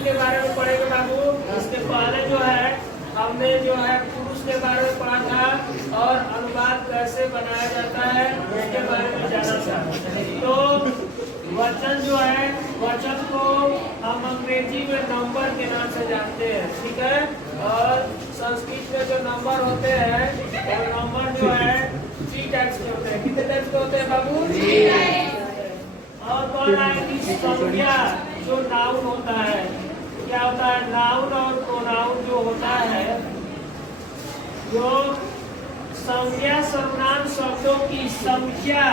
वचन के बारे में पढ़ेंगे बाबू। इसके पहले जो है हमने जो है पुरुष के बारे में पढ़ा था और अनुवाद कैसे बनाया जाता है उसके बारे में जाना था। तो वचन जो है, वचन को हम अंग्रेजी में नंबर के नाम से जानते हैं, ठीक है। और संस्कृत में जो नंबर होते हैं वो नंबर जो है 3 टाइप्स के होते हैं। कितने टाइप्स के होते हैं बाबू? 3। और कौन है कि संज्ञा जो नाउन होता है, क्या होता है? नाउन और प्रोनाउन जो होता है, जो संज्ञा सर्वनाम शब्दों की संख्या,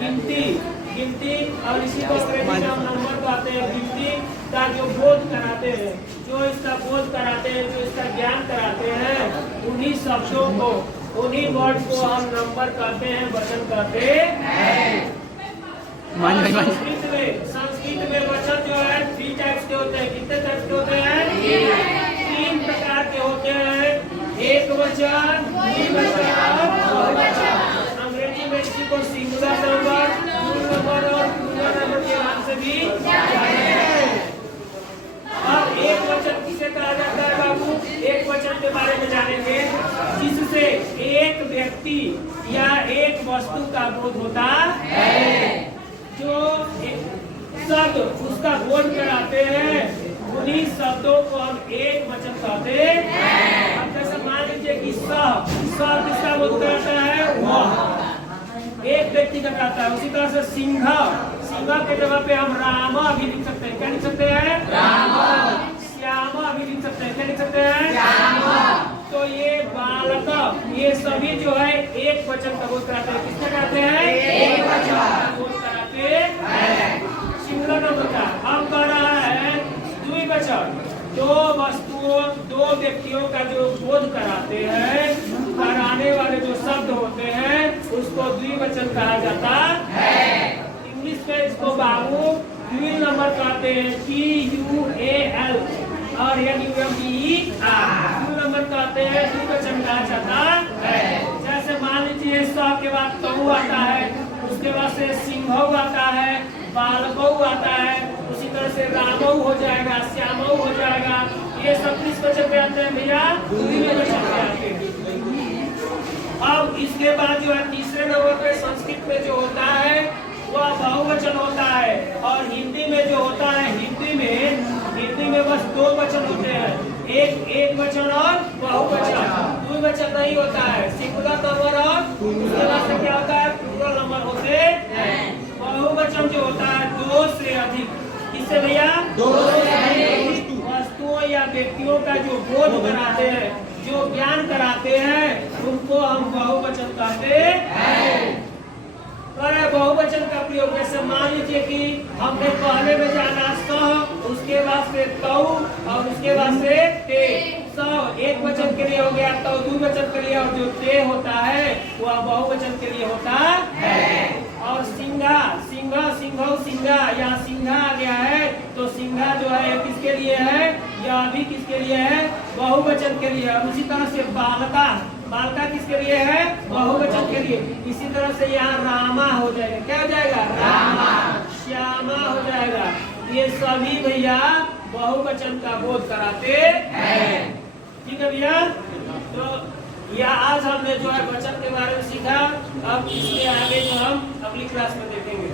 गिनती और इसी को अंग्रेजी में हम नंबर कहते हैं। गिनती का जो बोध कराते हैं, जो इसका बोध कराते हैं, जो इसका ज्ञान कराते हैं, उन्हीं शब्दों को, उन्हीं वर्ड को हम नंबर कहते हैं, वचन कहते हैं। संस्कृत में वचन जो है 3 टाइप्स के होते हैं। कितने टाइप्स के होते हैं? 3 प्रकार के होते हैं, एक वचन, द्विवचन और बहुवचन। अंग्रेजी में इसी को सिंगुलर नंबर, प्लूरल नंबर और प्लूरल नंबर के नाम से भी जाना जाता है। अब एक वचन किसे कहा जाता है बाबू? एक वचन के बारे में जानेंगे जिससे एक व्यक्ति या एक वस्तु का बोध होता है। जो शब्द उसका बोध कराते हैं, उन्हीं शब्दों को हम एक वचन कहते हैं। अब जैसे मान लीजिए कि स किसका बोध कराता है? वह एक व्यक्ति का कराता है। उसी तरह से सिंह के जगह पे हम रामा भी लिख सकते हैं। क्या लिख सकते हैं? रामा। श्यामा भी लिख सकते हैं। क्या लिख सकते हैं? श्यामा। तो ये बालक, ये सभी जो है एक वचन का बोध कराते हैं। किसका कराते हैं? एक वचन बोध कराते हैं। सिंगुलर नंबर का हम कह रहा है द्विवचन, दो वस्तुओं, दो व्यक्तियों का जो बोध कराते हैं, कराने वाले जो शब्द होते हैं उसको द्विवचन कहा जाता है। इंग्लिश में इसको बाबू ड्यूल नंबर कहते हैं, TUAL और NUMBER नंबर कहते हैं, द्विवचन कहा जाता है। जैसे मान लीजिए स के बाद तऊ आता है, उसके बाद से सिंहऊ आता है, बालकऊ आता है, उसी तरह से रामऊ हो जाएगा, श्यामऊ हो जाएगा। ये सब किस वचन पे आते हैं भैया? द्विवचन पे आते हैं। अब इसके बाद जो है तीसरे नंबर पे संस्कृत में जो होता है वह बहुवचन होता है। और हिंदी में जो होता है, हिंदी में बस 2 वचन होते हैं, एक वचन और बहुवचन। द्विवचन नहीं होता है। सिंगुलर नंबर और उसके बाद से क्या होता है? प्लूरल नंबर होते हैं। बहुवचन जो होता है 2 से अधिक। किससे भैया? 2 से अधिक वस्तुओं या व्यक्तियों का जो बोध कराते हैं, जो ज्ञान कराते हैं, उनको हम बहुवचन कहते हैं। बहुवचन का प्रयोग जैसे मान लीजिए कि हमने पहले में जाना स, उसके बाद से तऊ और उसके बाद से ते। स एक वचन के लिए हो गया, तऊ द्विवचन के लिए, और जो ते होता है वह बहुवचन के लिए होता है। और सिंघा, सिंघऊ, सिंघा, यहाँ सिंघा आ गया है, तो सिंघा जो है किसके लिए है? यह भी किसके लिए है? बहुवचन के लिए। और उसी तरह से बालका किसके लिए है? बहुवचन के लिए। इसी तरह से यहाँ रामा हो जाएगा। क्या हो जाएगा? रामा। श्यामा हो जाएगा। ये सभी भैया बहुवचन का बोध कराते हैं। ठीक है भैया। तो यह आज हमने जो है वचन के बारे में सीखा। अब इसके आगे जो हम अगली क्लास में देखेंगे।